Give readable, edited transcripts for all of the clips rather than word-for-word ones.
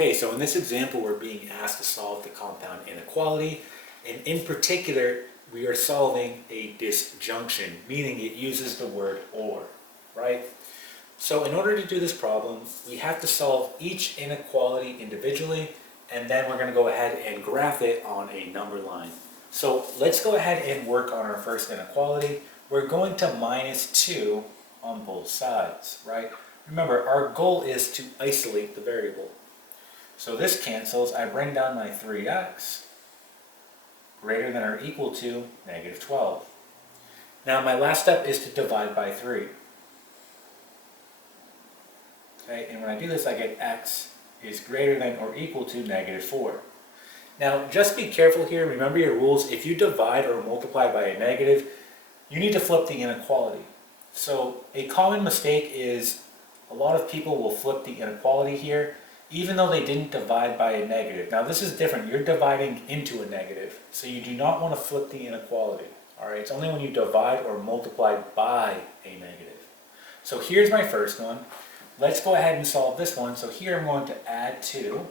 Okay, so in this example, we're being asked to solve the compound inequality, and in particular, we are solving a disjunction, meaning it uses the word or, right? So in order to do this problem, we have to solve each inequality individually, and then we're going to go ahead and graph it on a number line. So let's go ahead and work on our first inequality. We're going to minus 2 on both sides, right? Remember, our goal is to isolate the variable. So this cancels. I bring down my 3x greater than or equal to negative 12. Now my last step is to divide by 3. Okay, and when I do this, I get x is greater than or equal to negative 4. Now just be careful here. Remember your rules. If you divide or multiply by a negative, you need to flip the inequality. So a common mistake is a lot of people will flip the inequality here, even though they didn't divide by a negative. Now this is different. You're dividing into a negative, so you do not want to flip the inequality. All right, it's only when you divide or multiply by a negative. So here's my first one. Let's go ahead and solve this one. So here I'm going to add 2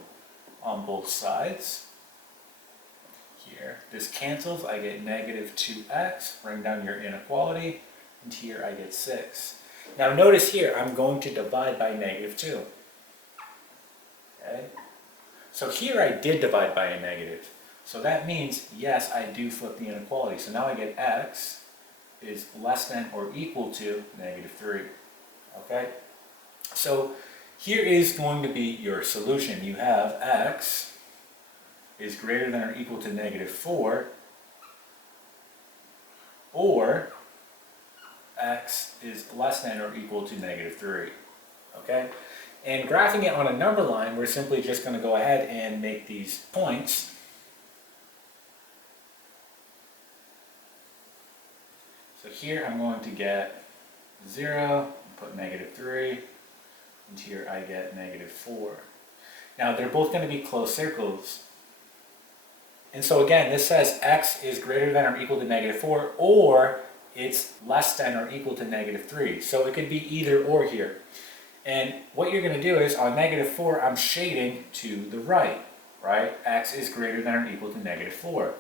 on both sides. Here, this cancels. I get negative 2x. Bring down your inequality. And here I get 6. Now notice here, I'm going to divide by negative 2. Okay? So here I did divide by a negative. So that means, yes, I do flip the inequality. So now I get x is less than or equal to negative 3. Okay? So here is going to be your solution. You have x is greater than or equal to negative 4, or x is less than or equal to negative 3. Okay? And graphing it on a number line, we're simply just going to go ahead and make these points. So here I'm going to get 0, put negative 3, and here I get negative 4. Now they're both going to be closed circles. And so again, this says x is greater than or equal to negative 4, or it's less than or equal to negative 3. So it could be either or here. And what you're going to do is, on negative 4, I'm shading to the right, right? X is greater than or equal to negative 4.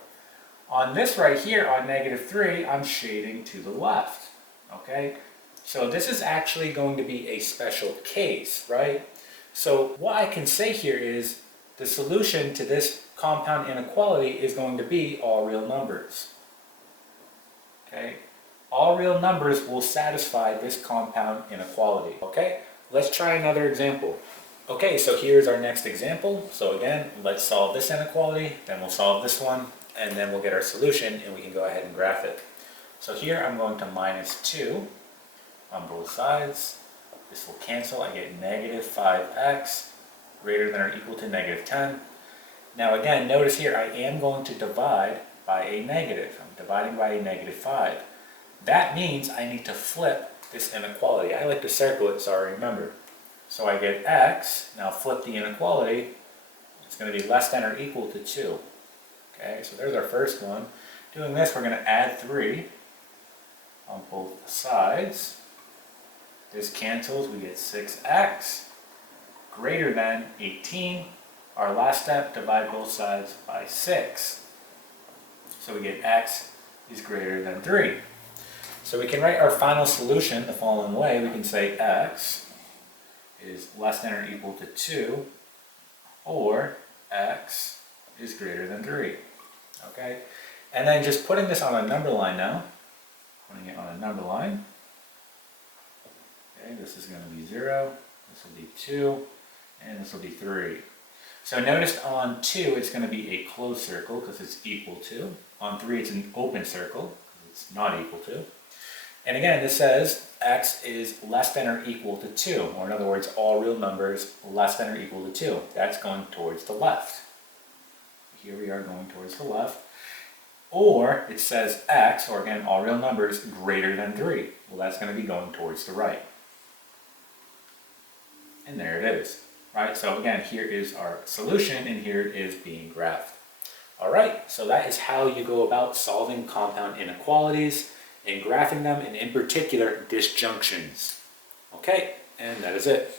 On this right here, on negative 3, I'm shading to the left, okay? So this is actually going to be a special case, right? So what I can say here is the solution to this compound inequality is going to be all real numbers, okay? All real numbers will satisfy this compound inequality, okay? Let's try another example. Okay, so here's our next example. So again, let's solve this inequality, then we'll solve this one, and then we'll get our solution and we can go ahead and graph it. So here I'm going to minus 2 on both sides. This will cancel. I get negative 5x greater than or equal to negative 10. Now again, notice here I am going to divide by a negative. I'm dividing by a negative 5. That means I need to flip this inequality. I like to circle it so I remember. So I get x, now flip the inequality, it's going to be less than or equal to 2. Okay, so there's our first one. Doing this, we're going to add 3 on both sides. This cancels, we get 6x greater than 18. Our last step, divide both sides by 6. So we get x is greater than 3. So we can write our final solution the following way. We can say x is less than or equal to 2, or x is greater than 3. Okay? And then just putting this on a number line now. Putting it on a number line. Okay, this is going to be 0, this will be 2, and this will be 3. So notice on 2 it's going to be a closed circle because it's equal to. On 3 it's an open circle because it's not equal to. And again, this says x is less than or equal to 2, or in other words, all real numbers less than or equal to 2. That's going towards the left. Here we are going towards the left. Or it says x, or again, all real numbers greater than 3. Well, that's going to be going towards the right. And there it is. Right? So again, here is our solution, and here it is being graphed. All right, so that is how you go about solving compound inequalities and graphing them, and in particular, disjunctions. Okay, and that is it.